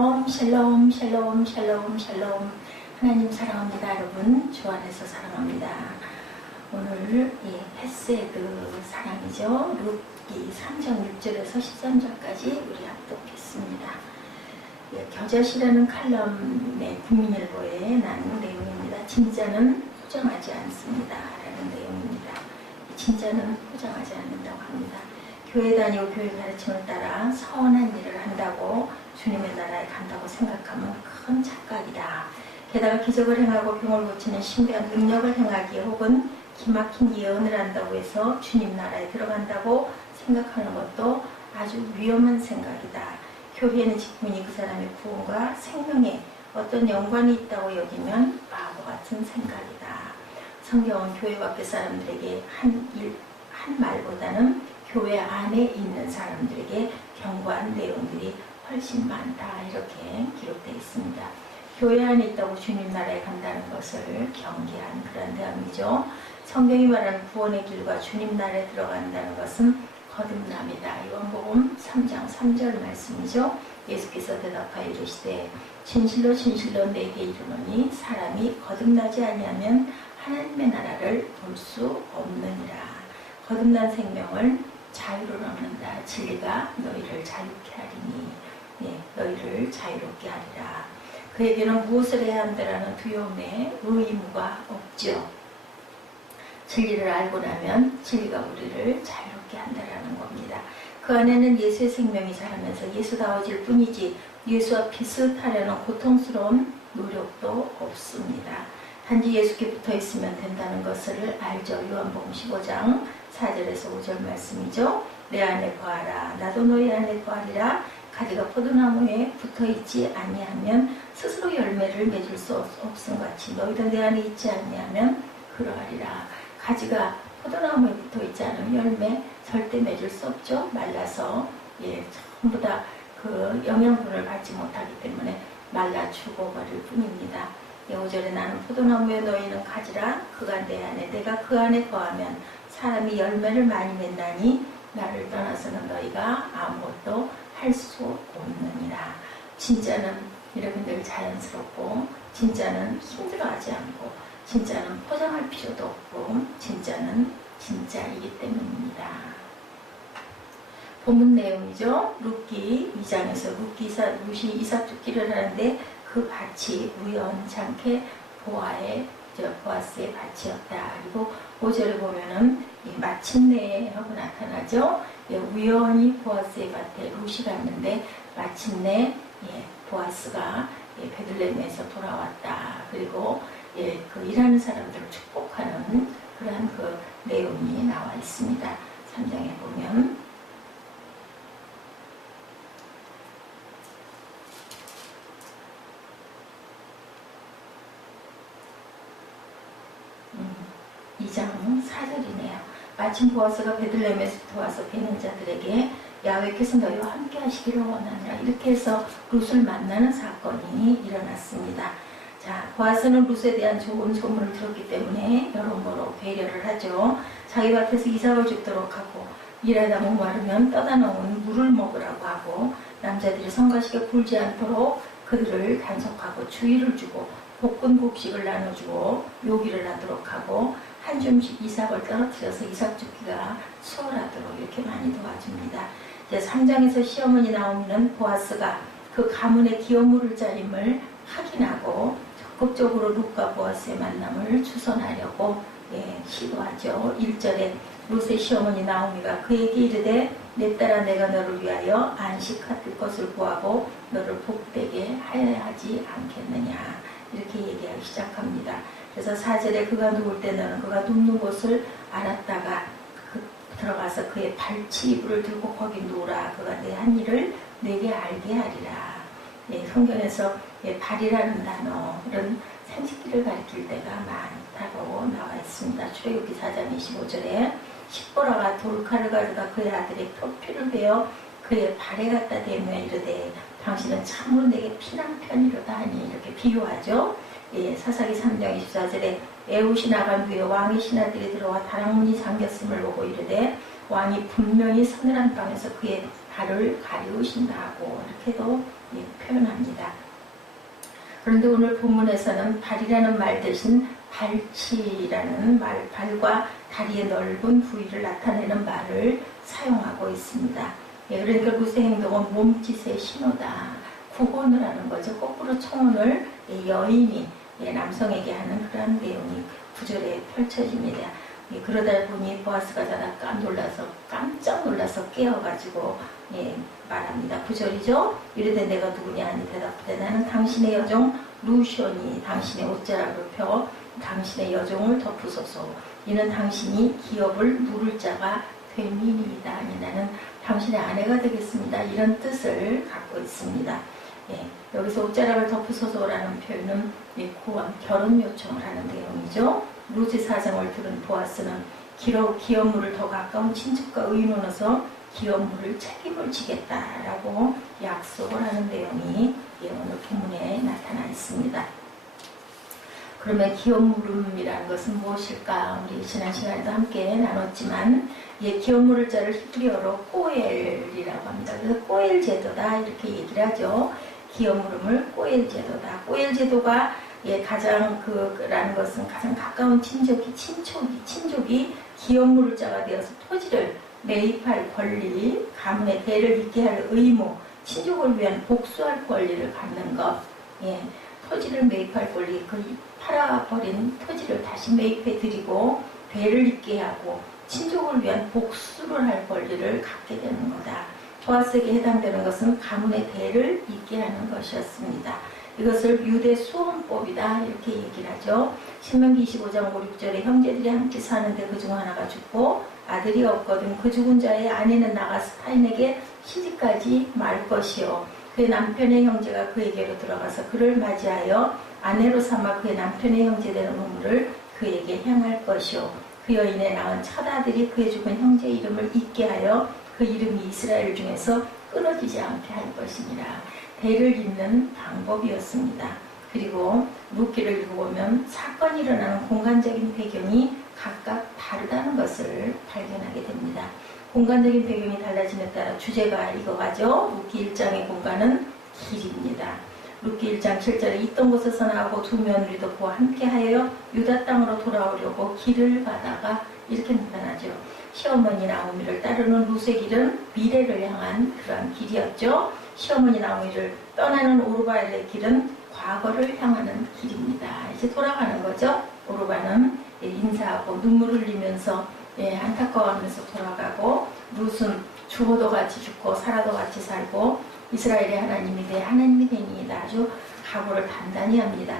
샬롬 샬롬 샬롬 샬롬. 하나님 사랑합니다. 여러분 주 안에서 사랑합니다. 오늘 헤세드 사랑이죠. 룻기 3장 6절에서 13절까지 우리 합독했습니다. 겨자씨라는 칼럼의 국민일보에 난 내용입니다. 진짜는 포장하지 않습니다 라는 내용입니다. 진짜는 포장하지 않는다고 합니다. 교회 다니고 교회 가르침을 따라 선한 일을 한다고 주님의 나라에 간다고 생각하면 큰 착각이다. 게다가 기적을 행하고 병을 고치는 신비한 능력을 행하기에 혹은 기막힌 예언을 한다고 해서 주님 나라에 들어간다고 생각하는 것도 아주 위험한 생각이다. 교회는 직분이 그 사람의 구원과 생명에 어떤 연관이 있다고 여기면 바보 같은 생각이다. 성경은 교회 밖의 사람들에게 한 말보다는 교회 안에 있는 사람들에게 경고한 내용들이 훨씬 많다 이렇게 기록되어 있습니다. 교회 안에 있다고 주님 나라에 간다는 것을 경계한 그런 내용이죠. 성경이 말하는 구원의 길과 주님 나라에 들어간다는 것은 거듭남이다. 요한복음 3장 3절 말씀이죠. 예수께서 대답하여 이르시되 진실로 진실로 내게 이르노니 사람이 거듭나지 아니하면 하나님의 나라를 볼 수 없느니라. 거듭난 생명을 자유로 얻는다. 진리가 너희를 자유케 하리니 너희를 자유롭게 하리라. 그에게는 무엇을 해야 한다라는 두려움에 의무가 없죠. 진리를 알고 나면 진리가 우리를 자유롭게 한다라는 겁니다. 그 안에는 예수의 생명이 자라면서 예수다워질 뿐이지 예수와 비슷하려는 고통스러운 노력도 없습니다. 단지 예수께 붙어 있으면 된다는 것을 알죠. 요한복음 15장 4절에서 5절 말씀이죠. 내 안에 거하라. 나도 너희 안에 거하리라. 가지가 포도나무에 붙어있지 아니하면 스스로 열매를 맺을 수 없음 같이 너희도 내 안에 있지 아니하면 그러하리라. 가지가 포도나무에 붙어있지 않으면 열매 절대 맺을 수 없죠. 말라서 전부 다 그 영양분을 받지 못하기 때문에 말라 죽어버릴 뿐입니다. 5절에 나는 포도나무에 너희는 가지라. 그가 내 안에 내가 그 안에 거하면 사람이 열매를 많이 맺나니 나를 떠나서는 너희가 아무것도 할 수 없느니라. 진짜는 이렇게 늘 자연스럽고 진짜는 힘들어하지 않고 진짜는 포장할 필요도 없고 진짜는 진짜이기 때문입니다. 본문 내용이죠. 룻기 2장에서 룻이 이삭 죽기를 하는데 그 밭이 우연찮게 보아스의 밭이었다. 그리고 5절에 보면은 마침내 하고 나타나죠. 우연히 보아스의 밭에 룻이 갔는데 마침내 보아스가 베들레헴에서 돌아왔다. 그리고 그 일하는 사람들을 축복하는 그러한 그 내용이 나와 있습니다. 3장에 보면 장 4절이네요. 마침 보아스가 베들레헴에서 와서 베는 자들에게 야훼께서 너희와 함께 하시기를 원하노라. 이렇게 해서 룻을 만나는 사건이 일어났습니다. 자, 보아스는 룻에 대한 좋은 소문을 들었기 때문에 여러모로 배려를 하죠. 자기 밭에서 이삭을 죽도록 하고 일하다 목마르면 떠다 놓은 물을 먹으라고 하고 남자들이 성가시게 굴지 않도록 그들을 단속하고 주의를 주고 볶은 곡식을 나눠주고 요기를 하도록 하고 한 줌씩 이삭을 떨어뜨려서 이삭 죽기가 수월하도록 이렇게 많이 도와줍니다. 이제 3장에서 시어머니 나오미는 보아스가 그 가문의 기업 물을 자림을 확인하고 적극적으로 룻과 보아스의 만남을 주선하려고 시도하죠. 1절에 룻의 시어머니 나오미가 그에게 이르되 내 딸아 내가 너를 위하여 안식할 것을 구하고 너를 복되게 하여야 하지 않겠느냐 이렇게 얘기하기 시작합니다. 그래서 4절에 그가 누울 때 너는 그가 눕는 곳을 알았다가 들어가서 그의 발치 이불을 들고 거기 누우라. 그가 내 한 일을 내게 알게 하리라. 성경에서 발이라는 단어는 생식기를 가리킬 때가 많다고 나와 있습니다. 출애굽기 4장 25절에 십보라가 돌칼을 가져다 그의 아들의 표피를 베어 그의 발에 갖다 대며 이르되 당신은 참으로 내게 피난 편이로다 하니 이렇게 비유하죠. 사사기 3장 24절에 에훗이 나간 후에 왕의 신하들이 들어와 다락문이 잠겼음을 보고 이르되 왕이 분명히 서늘한 밤에서 그의 발을 가리우신다 하고 이렇게도 표현합니다. 그런데 오늘 본문에서는 발이라는 말 대신 발치라는 말, 발과 다리의 넓은 부위를 나타내는 말을 사용하고 있습니다. 그러니까 룻의 행동은 몸짓의 신호다. 구혼을 하는 거죠. 거꾸로 청혼을 여인이 남성에게 하는 그런 내용이 구절에 펼쳐집니다. 그러다 보니 보아스가 깜짝 놀라서 깨어가지고 말합니다. 9절이죠. 이르되 내가 누구냐 하니 대답하되 나는 당신의 여종 루시오니 당신의 옷자락을 펴 당신의 여종을 덮으소서. 이는 당신이 기업을 물을 자가 됨이니이다. 아니 나는 당신의 아내가 되겠습니다. 이런 뜻을 갖고 있습니다. 여기서 옷자락을 덮으소서라는 표현은 결혼 요청을 하는 내용이죠. 룻의 사정을 들은 보아스는 기업물을 더 가까운 친척과 의논해서 기업물을 책임을 지겠다라고 약속을 하는 내용이 오늘 본문에 나타나 있습니다. 그러면 기업물음이라는 것은 무엇일까? 우리 지난 시간에도 함께 나눴지만 기업물을 자를 히브리어로 꼬엘이라고 합니다. 그래서 꼬엘 제도다 이렇게 얘기를 하죠. 기업물음을 꼬엘 제도다. 꼬엘 제도가 가장 라는 것은 가장 가까운 친족이 기업물을 자가 되어서 토지를 매입할 권리, 가문의 대를 잇게 할 의무, 친족을 위한 복수할 권리를 갖는 것. 토지를 매입할 권리, 팔아버린 토지를 다시 매입해 드리고 대를 잇게 하고 친족을 위한 복수를 할 권리를 갖게 되는 거다. 보아스에게 해당되는 것은 가문의 대를 잇게 하는 것이었습니다. 이것을 유대 수혼법이다 이렇게 얘기를 하죠. 신명기 25장 5, 6절에 형제들이 함께 사는데 그중 하나가 죽고 아들이 없거든 그 죽은 자의 아내는 나가서 타인에게 시집까지 말 것이요 그의 남편의 형제가 그에게로 들어가서 그를 맞이하여 아내로 삼아 그의 남편의 형제 되는 우물을 그에게 향할 것이요 그 여인의 낳은 첫 아들이 그의 죽은 형제 이름을 잊게 하여 그 이름이 이스라엘 중에서 끊어지지 않게 할 것이니라. 대를 잇는 방법이었습니다. 그리고 룻기를 읽어보면 사건이 일어나는 공간적인 배경이 각각 다르다는 것을 발견하게 됩니다. 공간적인 배경이 달라짐에 따라 주제가 익어가죠. 룻기 1장의 공간은 길입니다. 룻기 1장 7절에 있던 곳에서 나오고 두 며느리도 그와 함께하여 유다 땅으로 돌아오려고 길을 가다가 이렇게 나타나죠. 시어머니 나오미를 따르는 룻의 길은 미래를 향한 그러한 길이었죠. 시어머니 나오미를 떠나는 오르바엘의 길은 과거를 향하는 길입니다. 이제 돌아가는 거죠. 오르바는 인사하고 눈물을 흘리면서 안타까워하면서 돌아가고 룻은 죽어도 같이 죽고 살아도 같이 살고 이스라엘의 하나님이 내 하나님이 되니이다. 아주 각오를 단단히 합니다.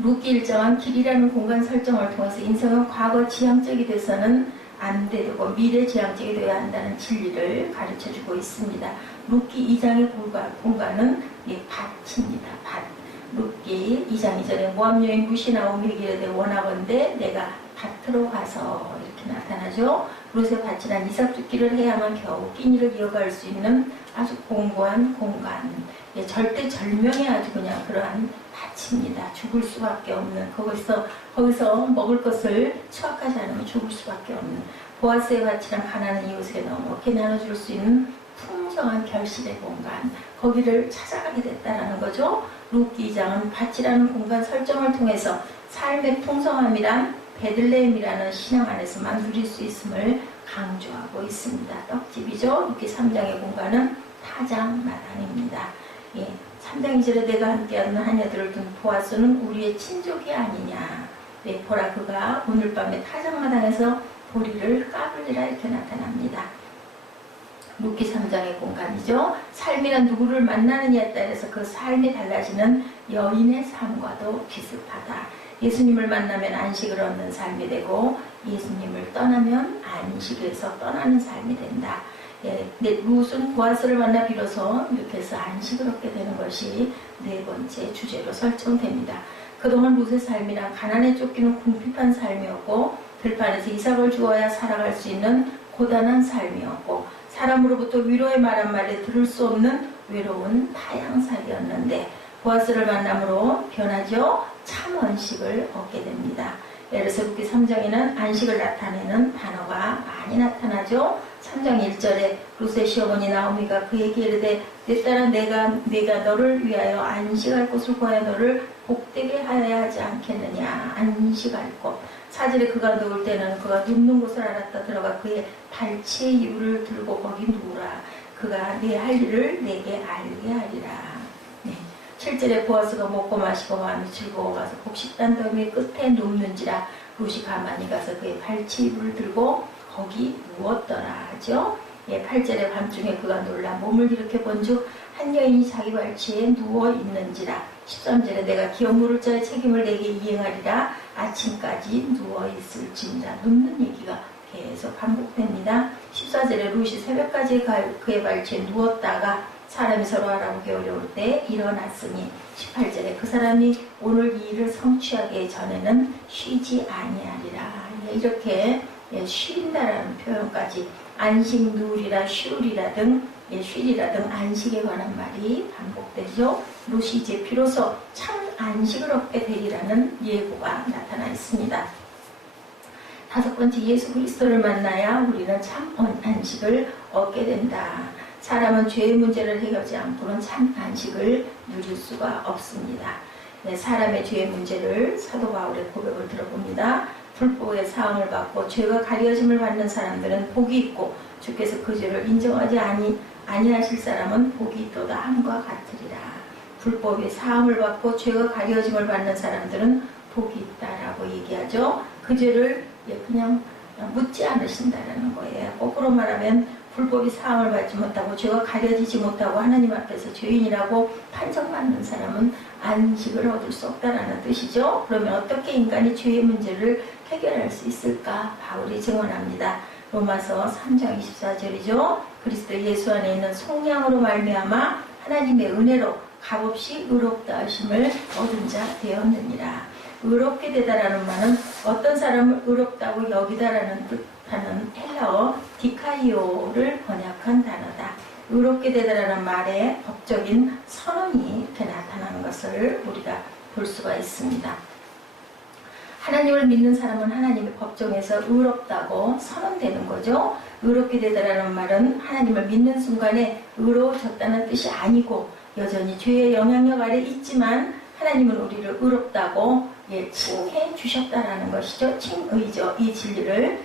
룻기 1장은 길이라는 공간 설정을 통해서 인생은 과거 지향적이 돼서는 안 되고 미래 지향적이 되어야 한다는 진리를 가르쳐주고 있습니다. 룻기 2장의 공간은 밭입니다. 밭. 룻기 2장 2절에 모압 여인 룻이 나오미에게 이르되 원하건대 내가 밭으로 가서 이렇게 나타나죠. 룻의 밭이란 이삭 죽기를 해야만 겨우 끼니를 이어갈 수 있는 아주 공고한 공간. 절대절명의 아주 그냥 그러한 밭입니다. 죽을 수밖에 없는 거기서 먹을 것을 수확하지 않으면 죽을 수밖에 없는 보아스의 밭이랑 가난한 이웃에게 넉넉히 나눠줄 수 있는 풍성한 결실의 공간 거기를 찾아가게 됐다라는 거죠. 룻기 2장은 밭이라는 공간 설정을 통해서 삶의 풍성함이란 베들레헴이라는 신앙 안에서만 누릴 수 있음을 강조하고 있습니다. 떡집이죠. 룻기 3장의 공간은 타장 마당입니다. 3장 2절에 내가 함께하는 하녀들을 둔 보아스는 우리의 친족이 아니냐. 보라 그가 오늘 밤에 타작마당에서 보리를 까불리라 이렇게 나타납니다. 룻기 3장의 공간이죠. 삶이란 누구를 만나느냐에 따라서 그 삶이 달라지는 여인의 삶과도 비슷하다. 예수님을 만나면 안식을 얻는 삶이 되고 예수님을 떠나면 안식에서 떠나는 삶이 된다. 룻은 보아스를 만나 비로소 이렇게 해서 안식을 얻게 되는 것이 네 번째 주제로 설정됩니다. 그동안 룻의 삶이란 가난에 쫓기는 궁핍한 삶이었고 들판에서 이삭을 주어야 살아갈 수 있는 고단한 삶이었고 사람으로부터 위로의 말 한마디 들을 수 없는 외로운 타향살이었는데 보아스를 만남으로 변하죠. 참 안식을 얻게 됩니다. 예를 룻기 3장에는 안식을 나타내는 단어가 많이 나타나죠. 3장 1절에 룻의 시어머니 나오미가 그에게 이르되 내 딸아 내가 너를 위하여 안식할 곳을 구하여 너를 복되게 하여야 하지 않겠느냐. 안식할 곳. 4절에 그가 누울 때는 그가 눕는 곳을 알았다. 들어가 그의 발치의 이불을 들고 거기 누우라. 그가 내 할 일을 내게 알게 하리라. 네. 7절에 보아스가 먹고 마시고 마음이 즐거워 가서 곡식단 더미 끝에 눕는지라. 룻이 가만히 가서 그의 발치 이불을 들고 거기 누웠더라 하죠. 예, 8절에 밤중에 그가 놀라 몸을 일으켜 본즉 한 여인이 자기 발치에 누워 있는지라. 13절에 내가 기업 물을 자의 책임을 내게 이행하리라. 아침까지 누워 있을지니라. 눕는 얘기가 계속 반복됩니다. 14절에 룻이 새벽까지 그의 발치에 누웠다가 사람이 서로 알아보기 어려울 때 일어났으니 18절에 그 사람이 오늘 이 일을 성취하기 전에는 쉬지 아니하리라. 이렇게 쉰다라는 표현까지 안식, 누우리라, 쉬우리라 등 쉬리라 등 안식에 관한 말이 반복되죠. 룻이 이제 비로소 참 안식을 얻게 되리라는 예고가 나타나 있습니다. 5번째, 예수 그리스도를 만나야 우리는 참 안식을 얻게 된다. 사람은 죄의 문제를 해결하지 않고는 참 안식을 누릴 수가 없습니다. 네, 사람의 죄의 문제를 사도 바울의 고백을 들어봅니다. 불법의 사함을 받고 죄가 가려짐을 받는 사람들은 복이 있고 주께서 그 죄를 인정하지 아니하실 사람은 복이 있도다 함과 같으리라. 불법의 사함을 받고 죄가 가려짐을 받는 사람들은 복이 있다라고 얘기하죠. 그 죄를 그냥 묻지 않으신다라는 거예요. 거꾸로 말하면 불법이 사함을 받지 못하고 죄가 가려지지 못하고 하나님 앞에서 죄인이라고 판정받는 사람은 안식을 얻을 수 없다라는 뜻이죠. 그러면 어떻게 인간이 죄의 문제를 해결할 수 있을까? 바울이 증언합니다. 로마서 3장 24절이죠. 그리스도 예수 안에 있는 속량으로 말미암아 하나님의 은혜로 값없이 의롭다 하심을 얻은 자 되었느니라. 의롭게 되다라는 말은 어떤 사람을 의롭다고 여기다라는 뜻하는 헬라어 디카이오를 번역한 단어다. 의롭게 되다라는 말에 법적인 선언이 이렇게 나타나는 것을 우리가 볼 수가 있습니다. 하나님을 믿는 사람은 하나님의 법정에서 의롭다고 선언되는 거죠. 의롭게 되다라는 말은 하나님을 믿는 순간에 의로워졌다는 뜻이 아니고 여전히 죄의 영향력 아래 있지만 하나님은 우리를 의롭다고 칭해 주셨다라는 것이죠. 칭의죠. 이 진리를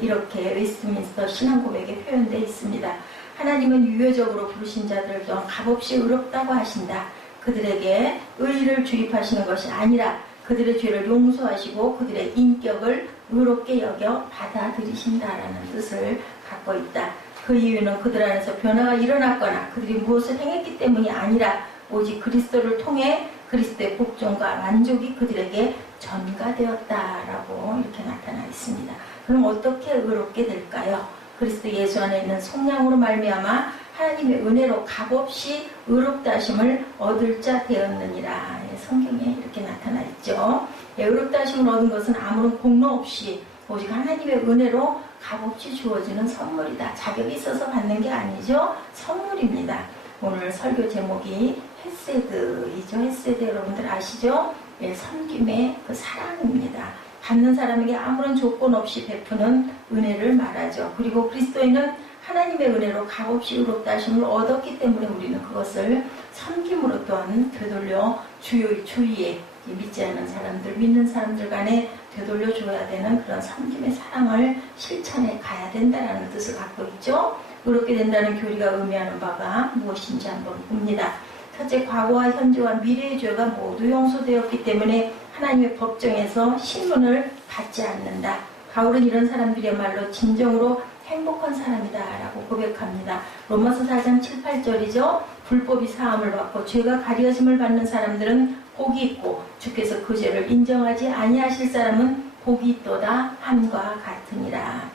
이렇게 웨스트민스터 신앙고백에 표현되어 있습니다. 하나님은 유효적으로 부르신 자들 또한 값없이 의롭다고 하신다. 그들에게 의의를 주입하시는 것이 아니라 그들의 죄를 용서하시고 그들의 인격을 의롭게 여겨 받아들이신다라는 뜻을 갖고 있다. 그 이유는 그들 안에서 변화가 일어났거나 그들이 무엇을 행했기 때문이 아니라 오직 그리스도를 통해 그리스도의 복종과 만족이 그들에게 전가되었다라고 이렇게 나타나 있습니다. 그럼 어떻게 의롭게 될까요? 그리스도 예수 안에 있는 속량으로 말미암아 하나님의 은혜로 값없이 의롭다 하심을 얻을 자 되었느니라. 성경에 이렇게 나타나 있죠. 의롭다 하심을 얻은 것은 아무런 공로 없이 오직 하나님의 은혜로 값없이 주어지는 선물이다. 자격이 있어서 받는 게 아니죠. 선물입니다. 오늘 설교 제목이 헤세드이죠. 헤세드 여러분들 아시죠? 섬김의 그 사랑입니다. 받는 사람에게 아무런 조건 없이 베푸는 은혜를 말하죠. 그리고 그리스도인은 하나님의 은혜로 값없이 의롭다 하심을 얻었기 때문에 우리는 그것을 섬김으로 또한 되돌려 주위에 믿지 않는 사람들, 믿는 사람들 간에 되돌려 줘야 되는 그런 섬김의 사랑을 실천해 가야 된다는 뜻을 갖고 있죠. 의롭게 된다는 교리가 의미하는 바가 무엇인지 한번 봅니다. 첫째, 과거와 현재와 미래의 죄가 모두 용서되었기 때문에 하나님의 법정에서 신문을 받지 않는다. 바울은 이런 사람들이야말로 진정으로 행복한 사람이다 라고 고백합니다. 로마서 4장 7, 8절이죠. 불법이 사함을 받고 죄가 가려짐을 받는 사람들은 복이 있고 주께서 그 죄를 인정하지 아니하실 사람은 복이 있도다 함과 같으니라.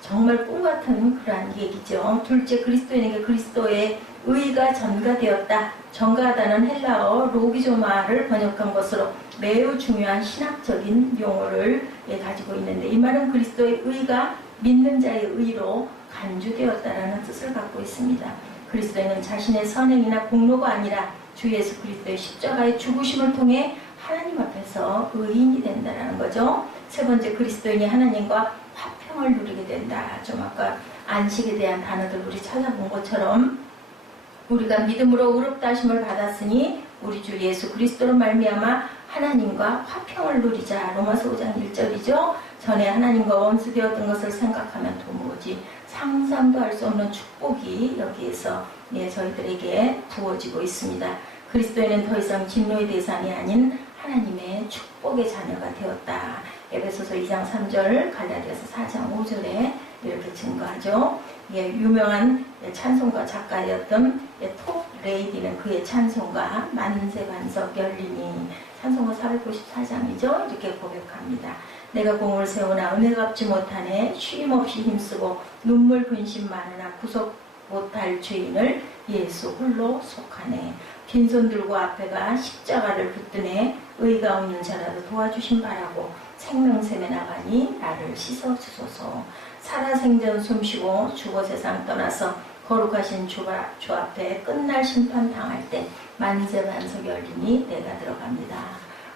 정말 꿈같은 그러한 얘기죠. 둘째, 그리스도인에게 그리스도의 의가 전가되었다. 전가하다는 헬라어 로기조마를 번역한 것으로 매우 중요한 신학적인 용어를 가지고 있는데, 이 말은 그리스도의 의가 믿는 자의 의로 간주되었다라는 뜻을 갖고 있습니다. 그리스도인은 자신의 선행이나 공로가 아니라 주 예수 그리스도의 십자가의 죽으심을 통해 하나님 앞에서 의인이 된다는 거죠. 세 번째, 그리스도인이 하나님과 화평을 누리게 된다. 좀 아까 안식에 대한 단어들 우리 찾아본 것처럼 우리가 믿음으로 의롭다 하심을 받았으니 우리 주 예수 그리스도로 말미암아 하나님과 화평을 누리자. 로마서 5장 1절이죠. 전에 하나님과 원수되었던 것을 생각하면 도무지 상상도 할 수 없는 축복이 여기에서 저희들에게 부어지고 있습니다. 그리스도인은 더 이상 진노의 대상이 아닌 하나님의 축복의 자녀가 되었다. 에베소서 2장 3절, 갈라디아서 4장 5절에 이렇게 증거하죠. 유명한 찬송가 작가였던 톱 레이디는 그의 찬송가 만세 반석 열리니 찬송가 494장이죠. 이렇게 고백합니다. 내가 공을 세우나 은혜가 갚지 못하네. 쉼없이 힘쓰고 눈물 근심 많으나 구속 못할 죄인을 예수 홀로 속하네. 빈손 들고 앞에가 십자가를 붙드네. 의가 없는 자라도 도와주신 바라고 생명샘에 나가니 나를 씻어주소서. 살아생전 숨쉬고 죽어 세상 떠나서 거룩하신 주 앞에 끝날 심판 당할 때 만세 반석 열리니 내가 들어갑니다.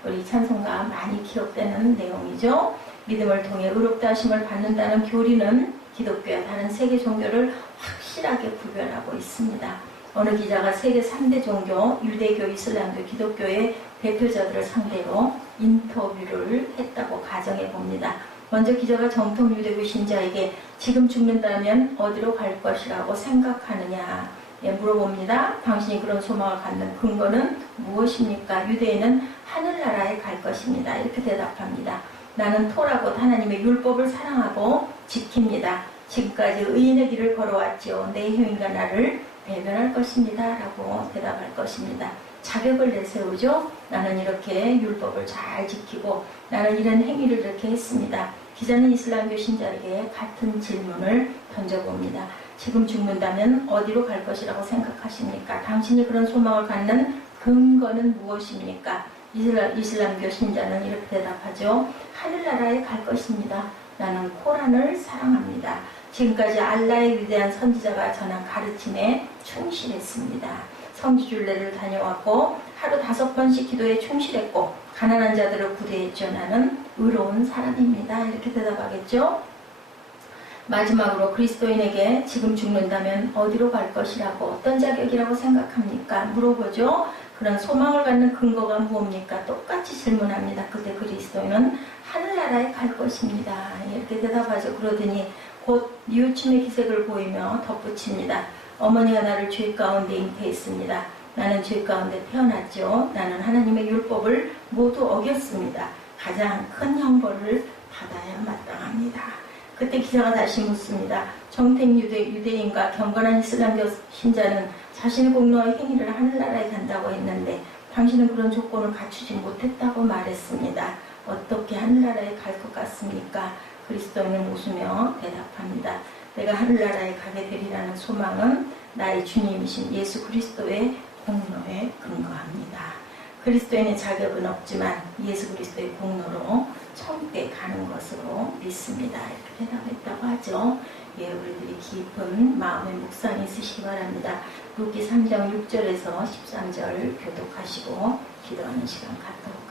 우리 찬송가 많이 기억되는 내용이죠. 믿음을 통해 의롭다 하심을 받는다는 교리는 기독교와 다른 세계 종교를 확실하게 구별하고 있습니다. 어느 기자가 세계 3대 종교, 유대교, 이슬람교, 기독교의 대표자들을 상대로 인터뷰를 했다고 가정해 봅니다. 먼저 기자가 정통 유대교 신자에게 지금 죽는다면 어디로 갈 것이라고 생각하느냐 물어봅니다. 당신이 그런 소망을 갖는 근거는 무엇입니까? 유대인은 하늘나라에 갈 것입니다. 이렇게 대답합니다. 나는 토라 곧 하나님의 율법을 사랑하고 지킵니다. 지금까지 의인의 길을 걸어왔지요. 내 행위가 나를 배변할 것입니다. 라고 대답할 것입니다. 자격을 내세우죠. 나는 이렇게 율법을 잘 지키고 나는 이런 행위를 이렇게 했습니다. 기자는 이슬람교 신자에게 같은 질문을 던져봅니다. 지금 죽는다면 어디로 갈 것이라고 생각하십니까? 당신이 그런 소망을 갖는 근거는 무엇입니까? 이슬람교 신자는 이렇게 대답하죠. 하늘나라에 갈 것입니다. 나는 코란을 사랑합니다. 지금까지 알라의 위대한 선지자가 전한 가르침에 충실했습니다. 성지순례를 다녀왔고 하루 5번씩 기도에 충실했고 가난한 자들을 구대했죠. 나는 의로운 사람입니다. 이렇게 대답하겠죠. 마지막으로 그리스도인에게 지금 죽는다면 어디로 갈 것이라고 어떤 자격이라고 생각합니까? 물어보죠. 그런 소망을 갖는 근거가 무엇입니까? 똑같이 질문합니다. 그때 그리스도인은 하늘나라에 갈 것입니다. 이렇게 대답하죠. 그러더니 곧 뉘우침의 기색을 보이며 덧붙입니다. 어머니가 나를 죄 가운데 잉태했습니다. 나는 죄 가운데 태어났죠. 나는 하나님의 율법을 모두 어겼습니다. 가장 큰 형벌을 받아야 마땅합니다. 그때 기자가 다시 묻습니다. 정택 유대인과 경건한 이슬람교 신자는 자신의 공로와 행위를 하늘나라에 간다고 했는데 당신은 그런 조건을 갖추지 못했다고 말했습니다. 어떻게 하늘나라에 갈 것 같습니까? 그리스도인은 웃으며 대답합니다. 내가 하늘나라에 가게 되리라는 소망은 나의 주님이신 예수 그리스도의 공로에 근거합니다. 그리스도인의 자격은 없지만 예수 그리스도의 공로로 천국에 가는 것으로 믿습니다. 이렇게 대답했다고 하죠. 우리들이 깊은 마음의 묵상이 있으시기 바랍니다. 룻기 3장 6절에서 13절 교독하시고 기도하는 시간 갖도록